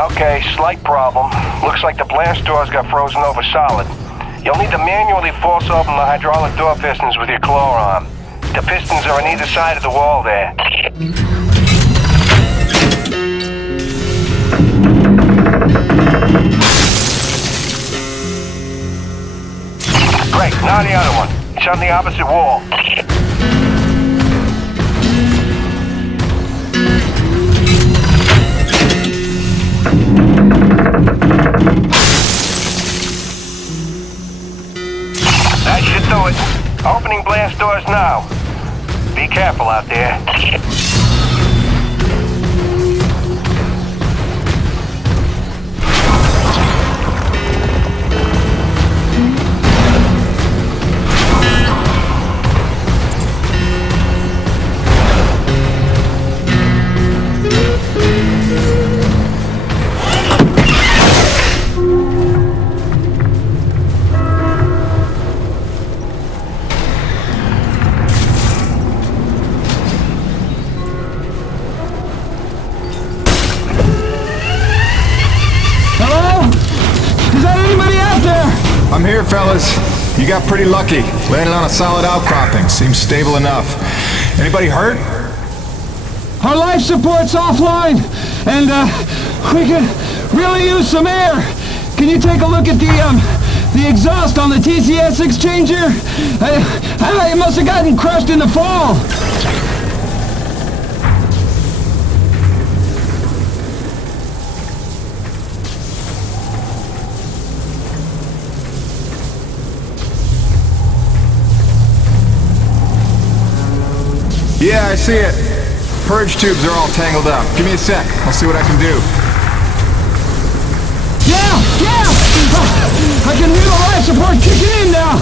Okay, slight problem. Looks like the blast doors got frozen over solid. You'll need to manually force open the hydraulic door pistons with your claw arm. The pistons are on either side of the wall there. Great, now the other one. It's on the opposite wall. That should do it. Opening blast doors now. Be careful out there. I'm here, fellas. You got pretty lucky. Landed on a solid outcropping. Seems stable enough. Anybody hurt? Our life support's offline, and we could really use some air. Can you take a look at the exhaust on the TCS exchanger? It must have gotten crushed in the fall. Yeah, I see it. Purge tubes are all tangled up. Give me a sec. I'll see what I can do. Yeah! I can hear the life support kicking in now.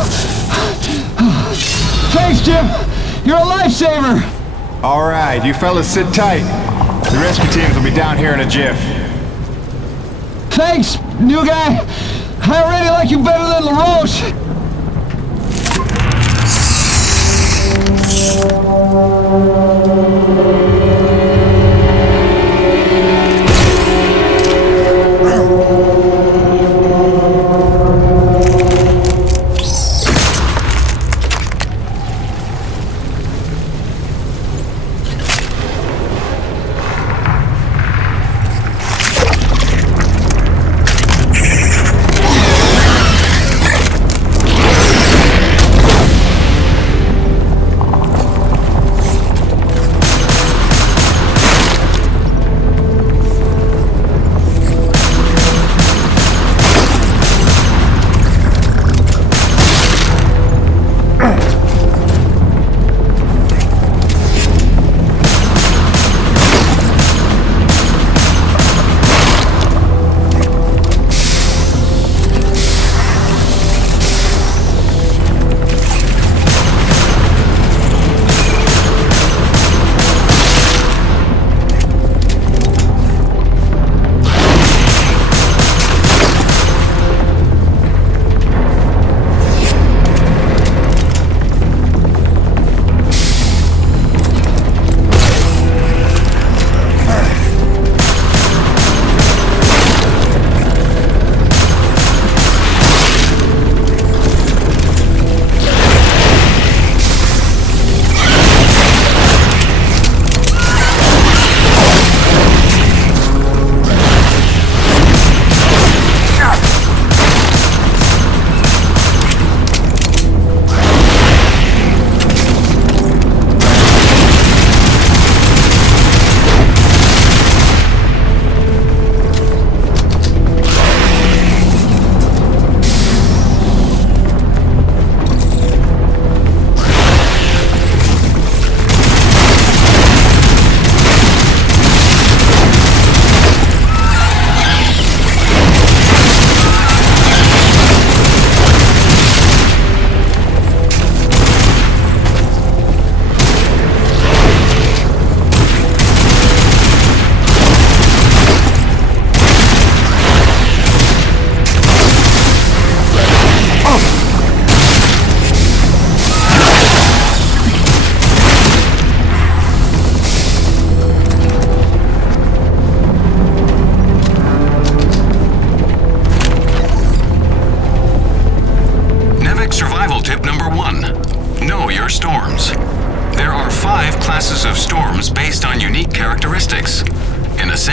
Thanks, Jim. You're a lifesaver. All right, you fellas sit tight. The rescue teams will be down here in a jiff. Thanks, new guy. I already like you better than LaRoche.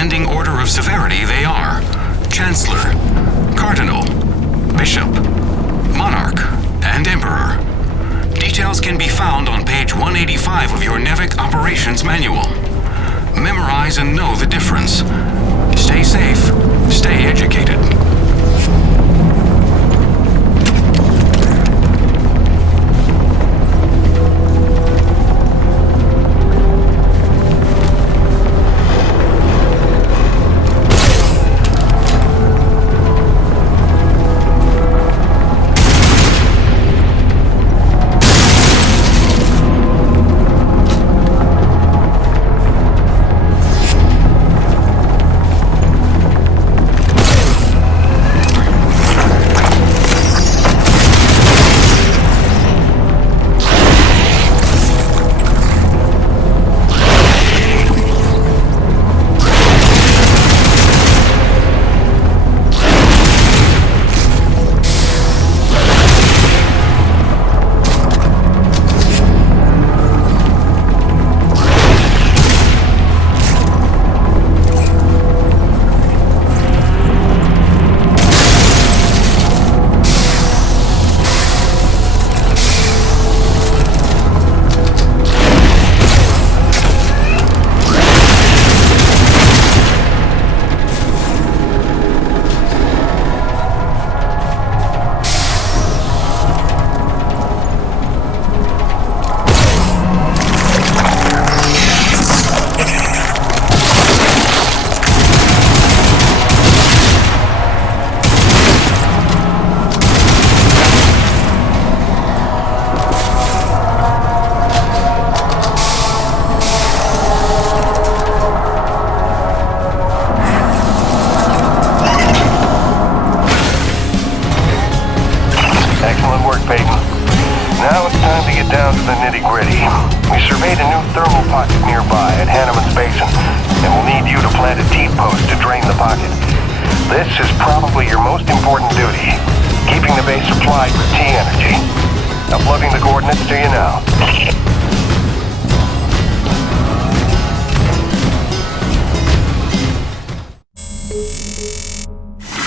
descending order of severity they are: Chancellor, Cardinal, Bishop, Monarch, and Emperor. Details can be found on page 185 of your NEVIC Operations Manual. Memorize and know the difference. Stay safe, stay educated.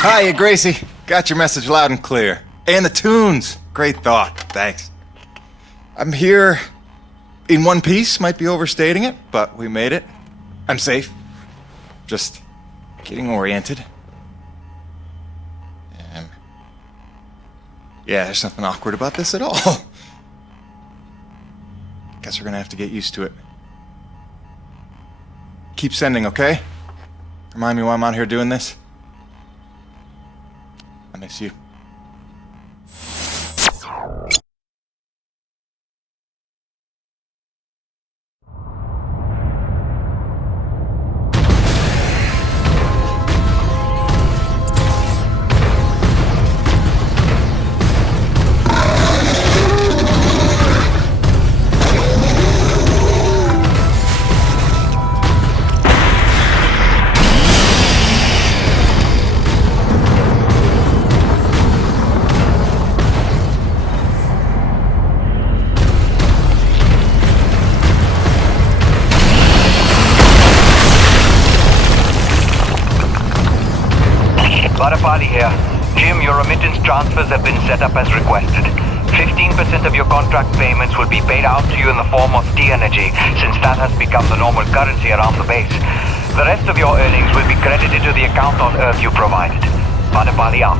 Hiya, Gracie. Got your message loud and clear. And the tunes. Great thought. Thanks. I'm here in one piece. Might be overstating it, but we made it. I'm safe. Just getting oriented. Yeah, there's nothing awkward about this at all. Guess we're gonna have to get used to it. Keep sending, okay? Remind me why I'm out here doing this. I miss you. Here. Jim, your remittance transfers have been set up as requested. 15% of your contract payments will be paid out to you in the form of T-Energy, since that has become the normal currency around the base. The rest of your earnings will be credited to the account on Earth you provided. Badapali out.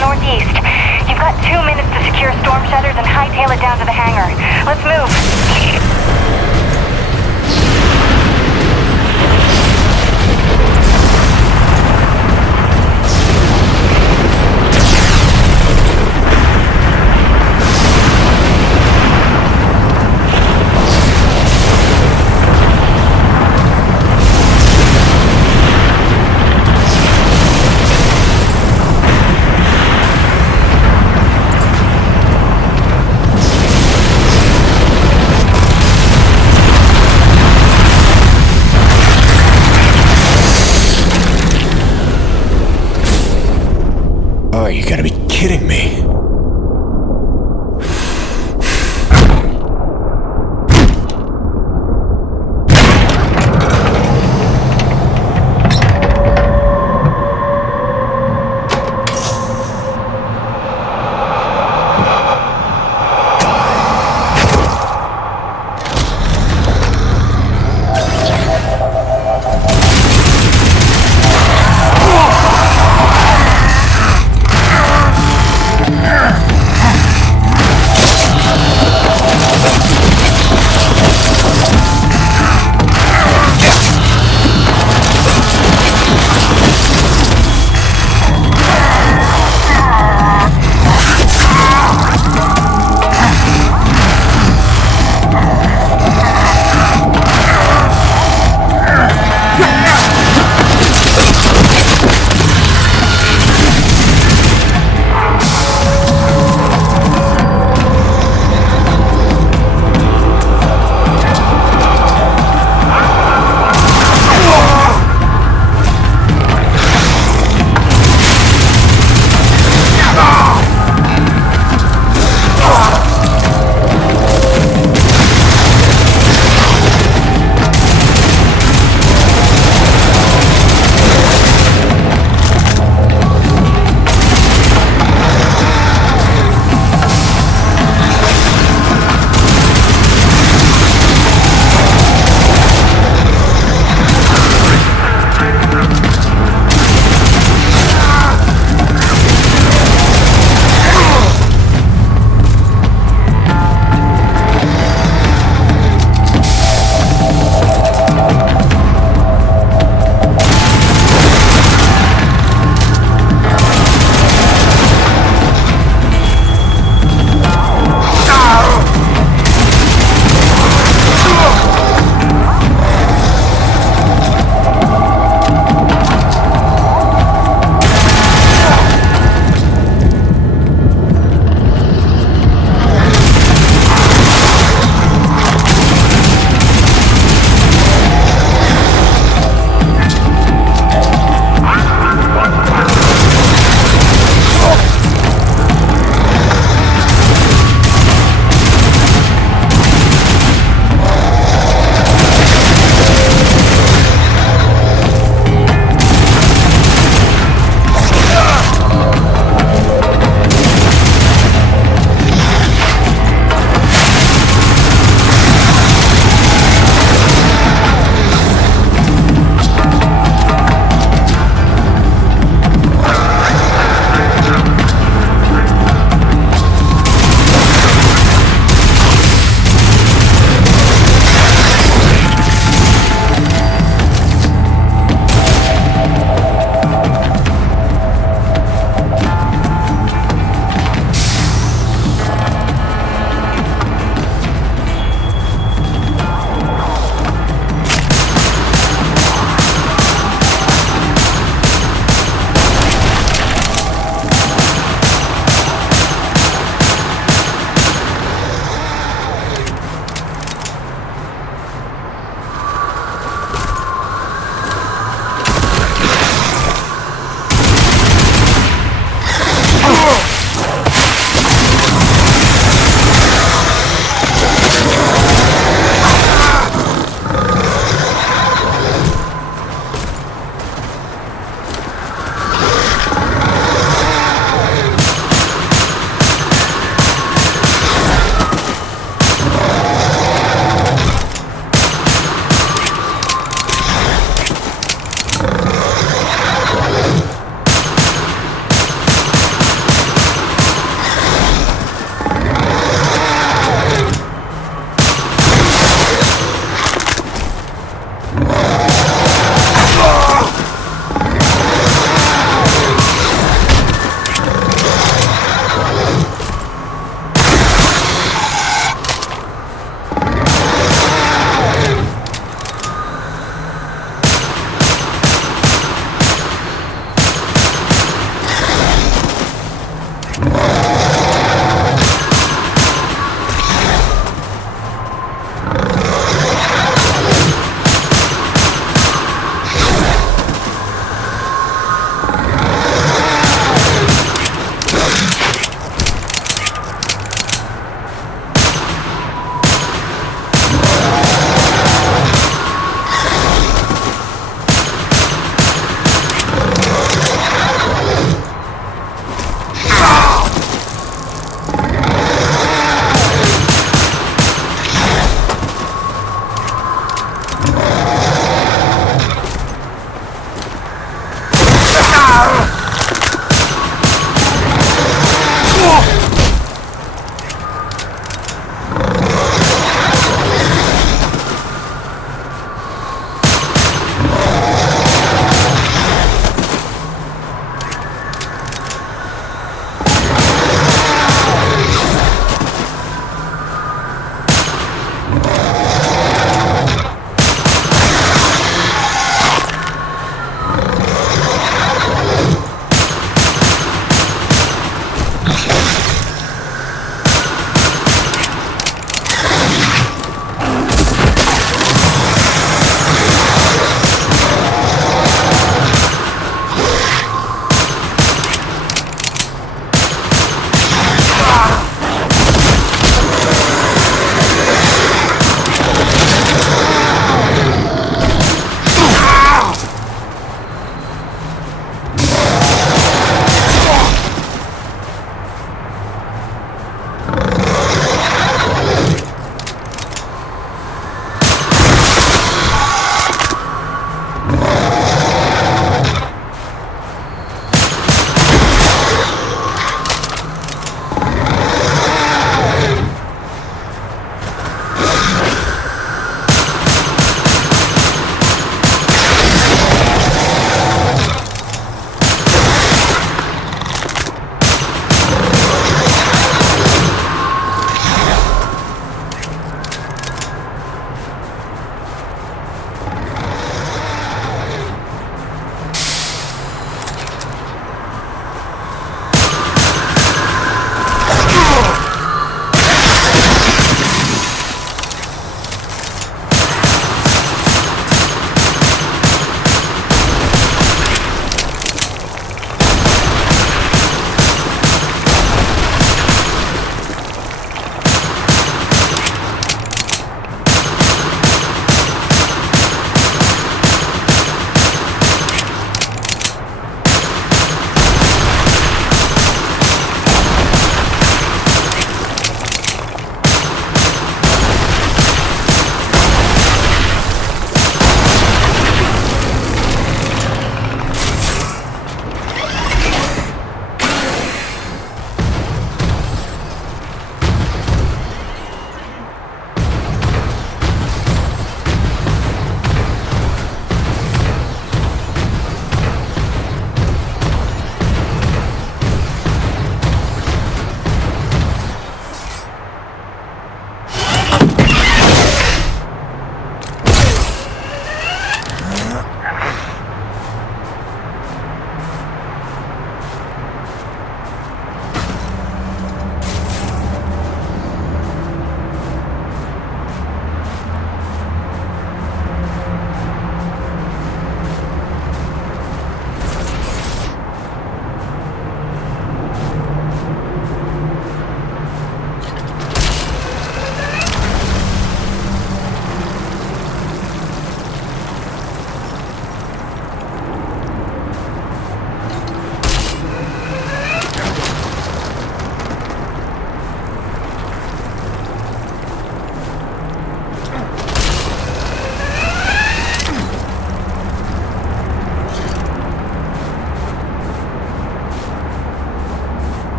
Northeast. You've got 2 minutes to secure storm shutters and hightail it down to the hangar. Let's move. kidding me?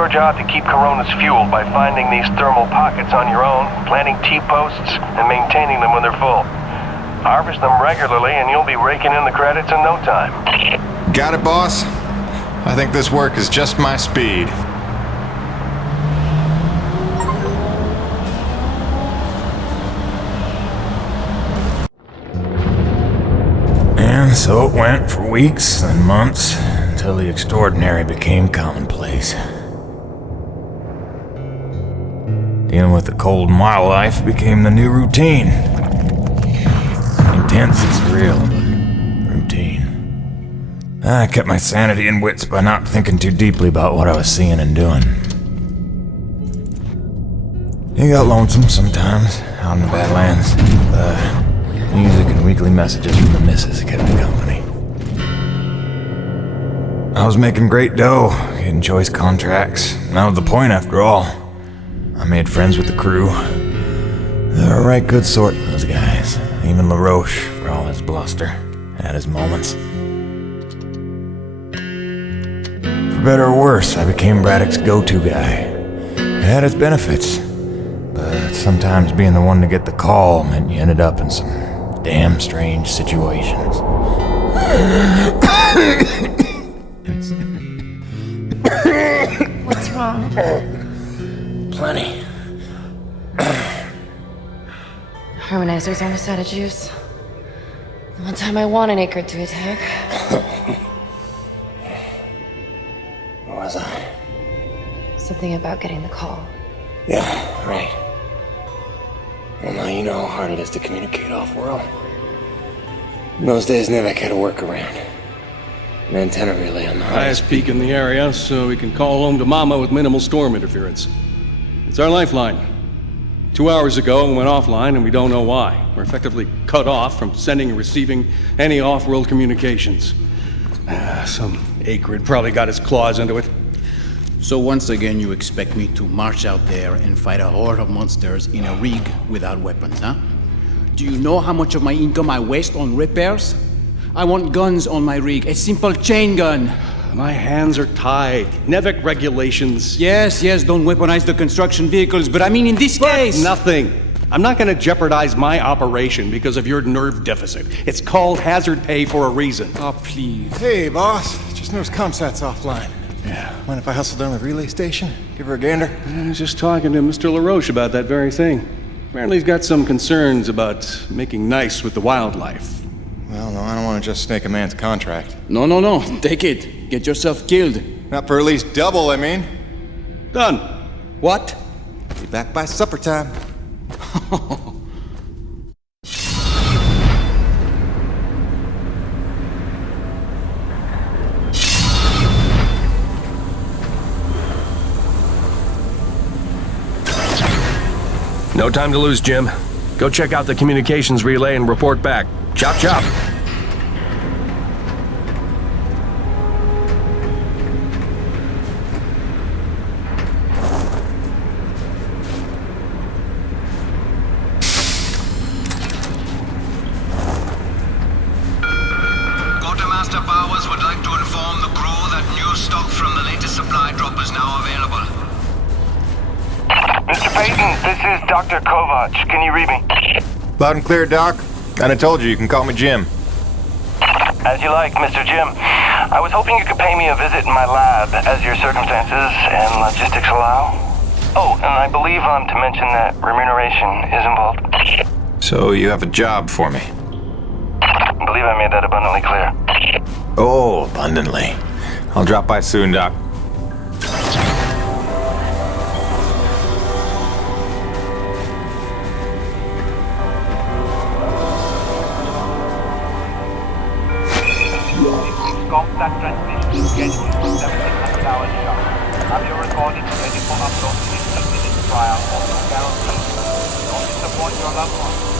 your job to keep Coronas fueled by finding these thermal pockets on your own, planting T-posts, and maintaining them when they're full. Harvest them regularly and you'll be raking in the credits in no time. Got it, boss? I think this work is just my speed. And so it went for weeks and months until the extraordinary became commonplace. Dealing with the cold mile life became the new routine. Intense and surreal, but routine. I kept my sanity and wits by not thinking too deeply about what I was seeing and doing. It got lonesome sometimes out in the Badlands. Music and weekly messages from the missus kept me company. I was making great dough, getting choice contracts. And that was the point after all. I made friends with the crew. They're a right good sort, those guys. Even LaRoche, for all his bluster, had his moments. For better or worse, I became Braddock's go-to guy. It had its benefits, but sometimes being the one to get the call meant you ended up in some damn strange situations. What's wrong? Plenty. Harmonizer's almost out of juice. The one time I want an acre to attack. Where was I? Something about getting the call. Yeah, right. Well, now you know how hard it is to communicate off-world. In those days, Nivek had a workaround. An antenna relay on the Highest peak in the area, so we can call home to Mama with minimal storm interference. It's our lifeline. 2 hours ago, we went offline, and we don't know why. We're effectively cut off from sending and receiving any off-world communications. Some acrid probably got his claws into it. So once again, you expect me to march out there and fight a horde of monsters in a rig without weapons, huh? Do you know how much of my income I waste on repairs? I want guns on my rig, a simple chain gun. My hands are tied. Nevik regulations. Yes, don't weaponize the construction vehicles, but I mean in this case... Nothing. I'm not going to jeopardize my operation because of your nerve deficit. It's called hazard pay for a reason. Oh, please. Hey, boss. Just noticed ComSat's offline. Yeah. Mind if I hustle down to the relay station? Give her a gander? I was just talking to Mr. LaRoche about that very thing. Apparently he's got some concerns about making nice with the wildlife. Well, no, I don't want to just snake a man's contract. No. Take it. Get yourself killed. Not for at least double, I mean. Done. What? Be back by supper time. No time to lose, Jim. Go check out the communications relay and report back. Chop, chop. Quartermaster Powers would like to inform the crew that new stock from the latest supply drop is now available. Mr. Payton, this is Dr. Kovac. Can you read me? Loud and clear, Doc. And I told you can call me Jim. As you like, Mr. Jim. I was hoping you could pay me a visit in my lab as your circumstances and logistics allow. Oh, and I believe I'm to mention that remuneration is involved. So you have a job for me? I believe I made that abundantly clear. Oh, abundantly. I'll drop by soon, Doc. ComSat transmission scheduled for 1700 hours sharp. Have your recordings ready for upload 15 minutes prior or no guarantee. Don't disappoint your loved ones.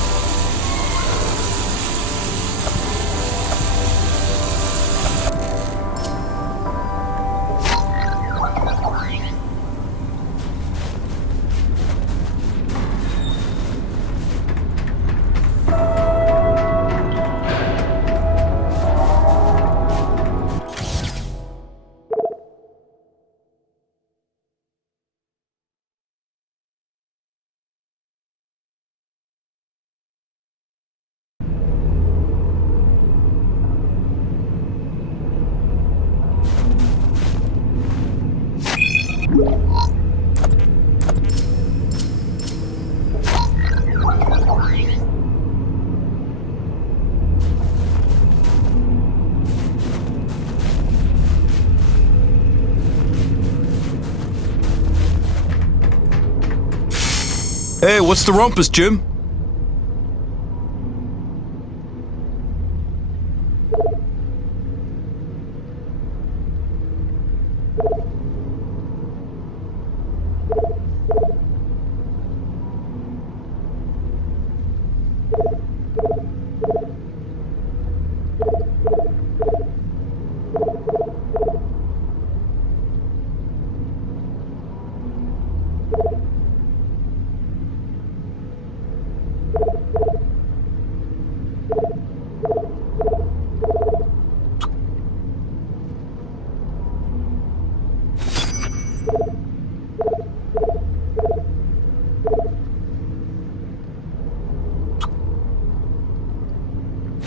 Hey, what's the rumpus, Jim?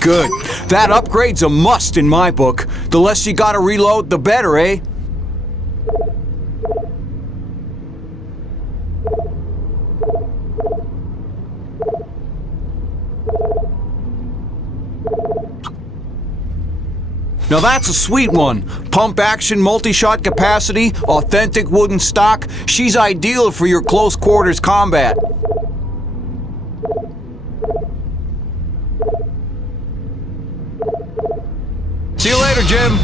Good. That upgrade's a must in my book. The less you gotta reload, the better, eh? Now that's a sweet one. Pump action, multi-shot capacity, authentic wooden stock. She's ideal for your close quarters combat. See you later, Jim.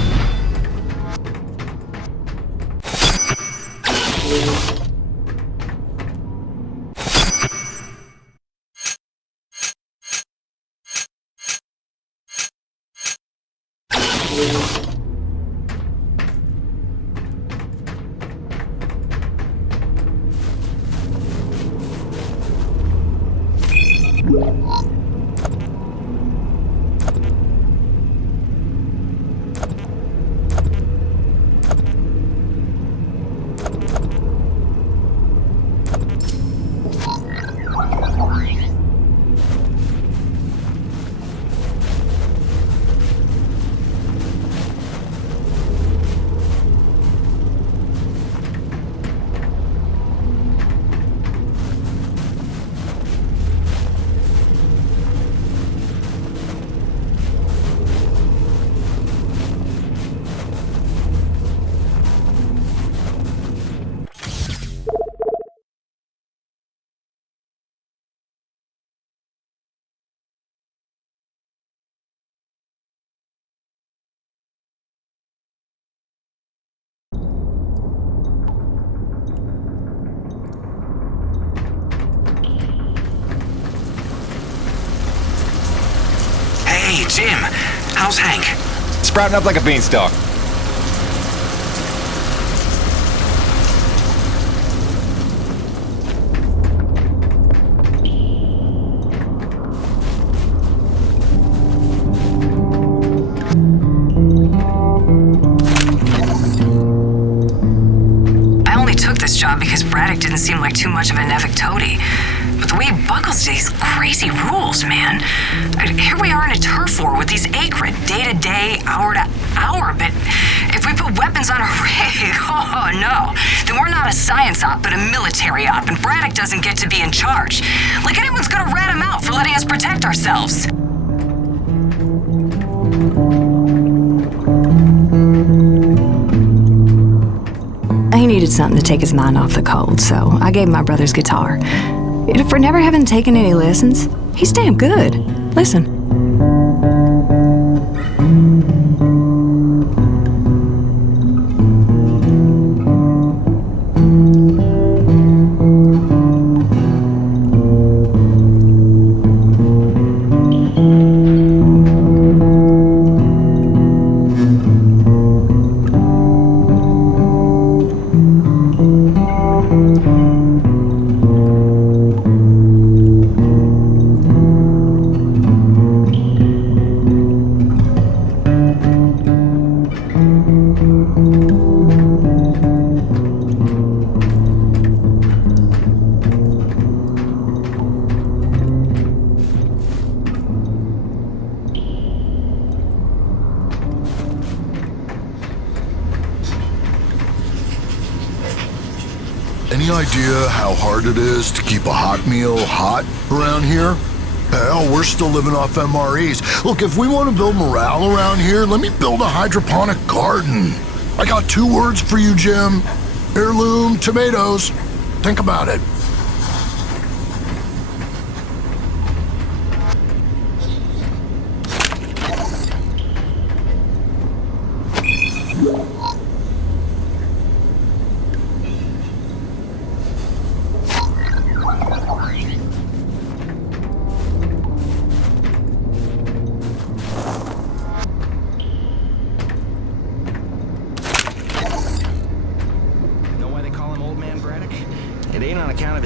Hey, Jim. How's Hank? Sprouting up like a beanstalk. I only took this job because Braddock didn't seem like too much of a Nevik toady. But the way he buckles to these crazy rules, man. Here we are in a turf war with these acrid, day to day, hour to hour, but if we put weapons on a rig, oh no, then we're not a science op, but a military op, and Braddock doesn't get to be in charge. Like anyone's gonna rat him out for letting us protect ourselves. He needed something to take his mind off the cold, so I gave him my brother's guitar. For never having taken any lessons, he's damn good. Listen. Any idea how hard it is to keep a hot meal hot around here? Hell, we're still living off MREs. Look, if we want to build morale around here, let me build a hydroponic garden. I got 2 words for you, Jim. Heirloom tomatoes. Think about it.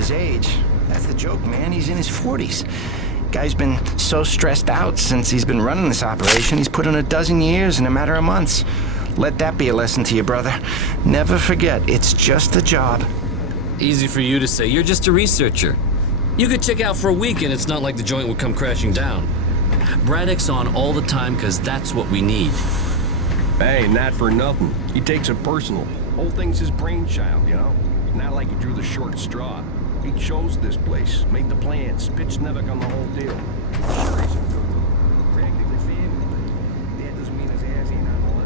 his age. That's the joke, man. He's in his 40s. Guy's been so stressed out since he's been running this operation, he's put in a dozen years in a matter of months. Let that be a lesson to you, brother. Never forget, it's just a job. Easy for you to say. You're just a researcher. You could check out for a week and it's not like the joint would come crashing down. Braddock's on all the time because that's what we need. Hey, not for nothing. He takes it personal. Whole thing's his brainchild, you know? Not like he drew the short straw. He chose this place, made the plans, pitched Nevik on the whole deal. Sure, he's a good one. Practically family. That doesn't mean his ass ain't on the line.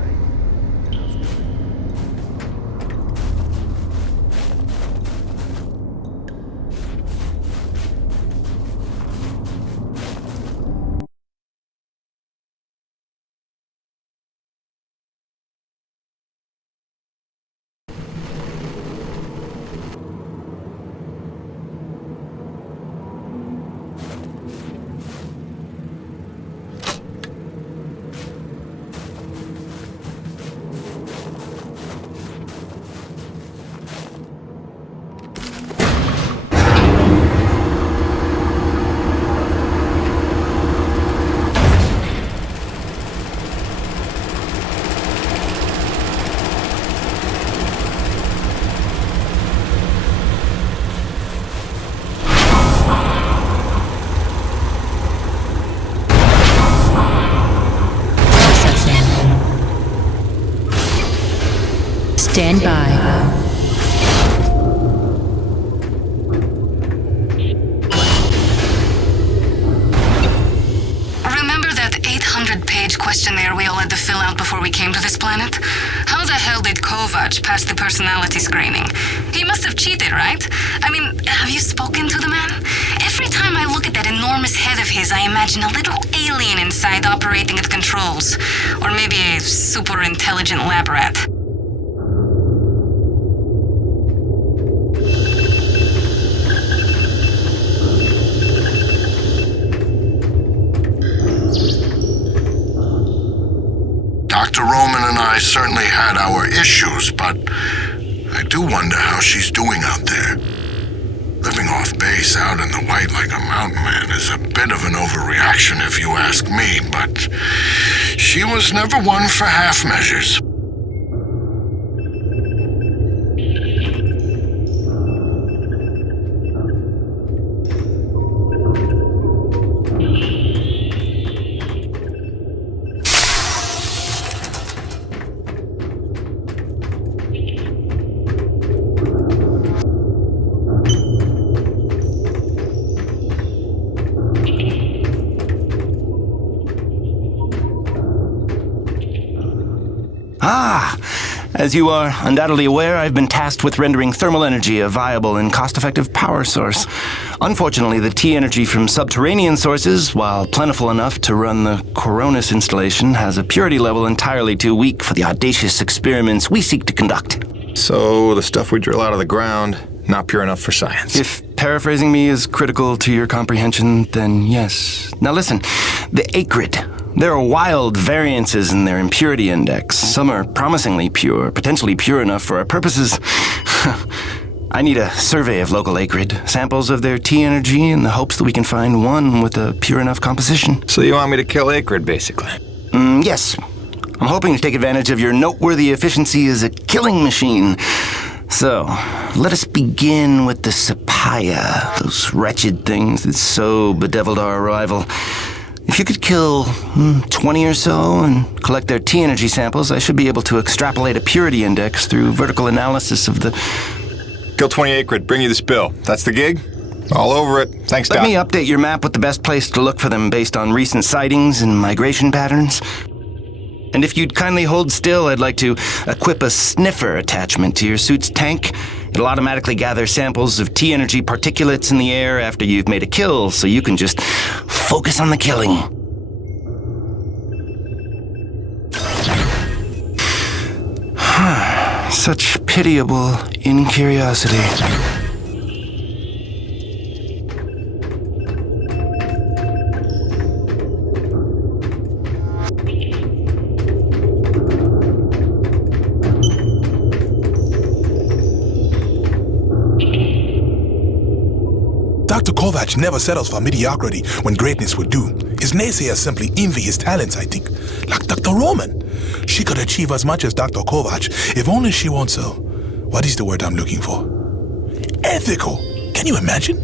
Stand by. Remember that 800-page questionnaire we all had to fill out before we came to this planet? How the hell did Kovac pass the personality screening? He must have cheated, right? I mean, have you spoken to the man? Every time I look at that enormous head of his, I imagine a little alien inside operating at controls. Or maybe a super intelligent lab rat. Dr. Roman and I certainly had our issues, but I do wonder how she's doing out there. Living off base out in the white like a mountain man is a bit of an overreaction if you ask me, but she was never one for half measures. As you are undoubtedly aware, I've been tasked with rendering thermal energy a viable and cost-effective power source. Unfortunately, the T-energy from subterranean sources, while plentiful enough to run the Coronis installation, has a purity level entirely too weak for the audacious experiments we seek to conduct. So, the stuff we drill out of the ground, not pure enough for science. If paraphrasing me is critical to your comprehension, then yes. Now listen, the acrid. There are wild variances in their impurity index. Some are promisingly pure, potentially pure enough for our purposes. I need a survey of local acrid, samples of their T-energy in the hopes that we can find one with a pure enough composition. So you want me to kill acrid, basically? Yes. I'm hoping to take advantage of your noteworthy efficiency as a killing machine. So, let us begin with the Sapaya, those wretched things that so bedeviled our arrival. If you could kill 20 or so and collect their T-energy samples, I should be able to extrapolate a purity index through vertical analysis of the... Kill 20 acrid, bring you the spill. That's the gig? All over it. Thanks, Doc. Let me update your map with the best place to look for them based on recent sightings and migration patterns. And if you'd kindly hold still, I'd like to equip a sniffer attachment to your suit's tank. It'll automatically gather samples of T-energy particulates in the air after you've made a kill, so you can just focus on the killing. Such pitiable incuriosity. Dr. Kovac never settles for mediocrity when greatness would do. His naysayers simply envy his talents, I think. Like Dr. Roman. She could achieve as much as Dr. Kovac if only she wants so. What is the word I'm looking for? Ethical. Can you imagine?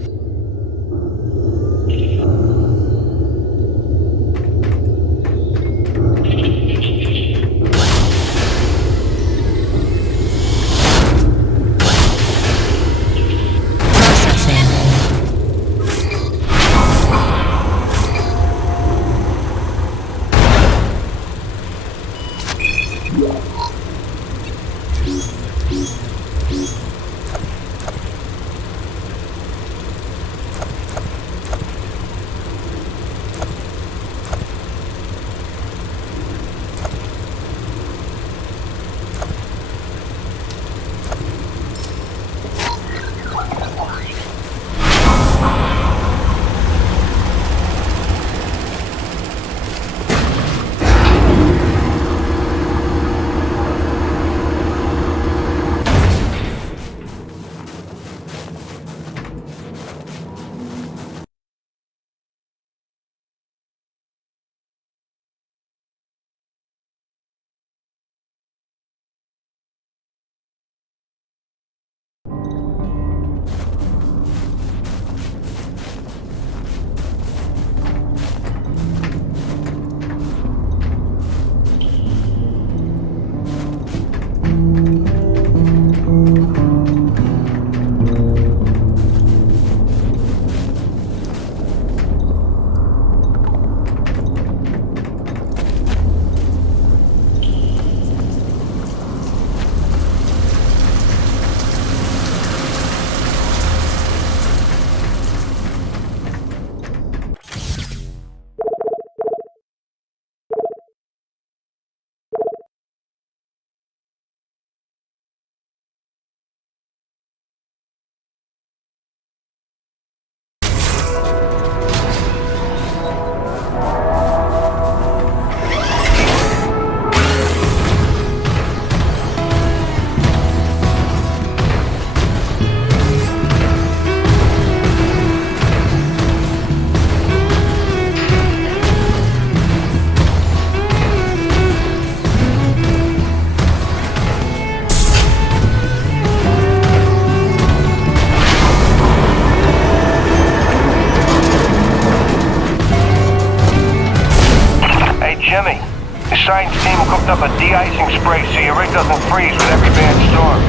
Science team cooked up a de-icing spray so your rig doesn't freeze with every bad storm.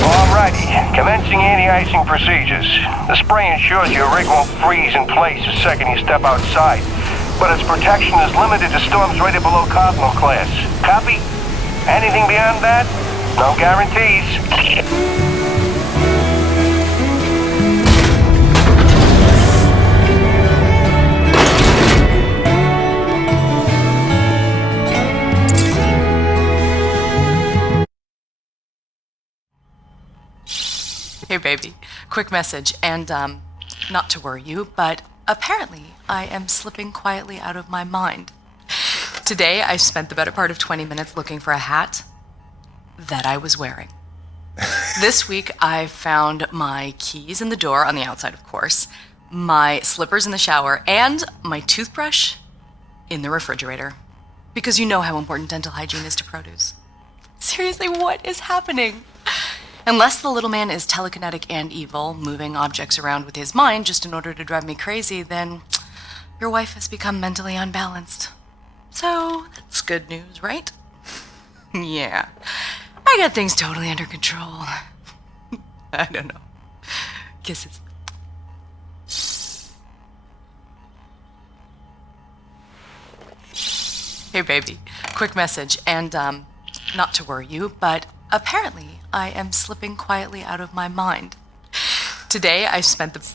Alrighty, commencing anti-icing procedures. The spray ensures your rig won't freeze in place the second you step outside, but its protection is limited to storms rated below Cardinal class. Copy? Anything beyond that? No guarantees. Hey baby, quick message, and not to worry you, but apparently I am slipping quietly out of my mind. Today I spent the better part of 20 minutes looking for a hat that I was wearing. This week I found my keys in the door, on the outside of course, my slippers in the shower, and my toothbrush in the refrigerator. Because you know how important dental hygiene is to produce. Seriously, what is happening? Unless the little man is telekinetic and evil, moving objects around with his mind just in order to drive me crazy, then your wife has become mentally unbalanced. So, that's good news, right? Yeah. I got things totally under control. I don't know. Kisses. Hey baby, quick message, and not to worry you, but apparently I am slipping quietly out of my mind. Today I spent the...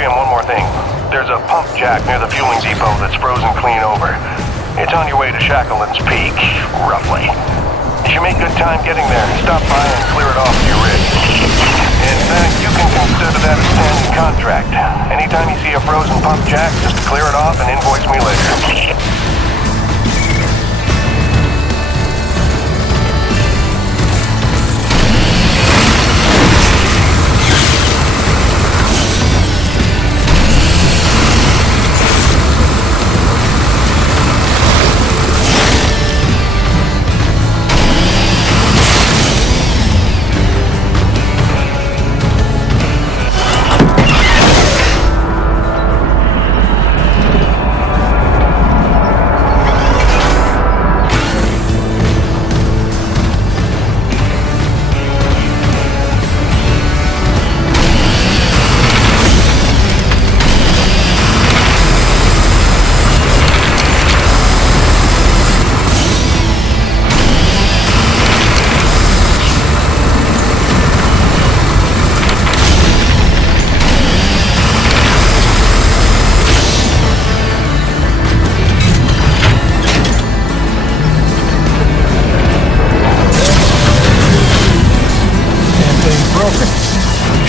Jim, one more thing. There's a pump jack near the fueling depot that's frozen clean over. It's on your way to Shackleton's Peak, roughly. You should make good time getting there. Stop by and clear it off if you're ready. In fact, you can consider that a standing contract. Anytime you see a frozen pump jack, just clear it off and invoice me later.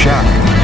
Shocking.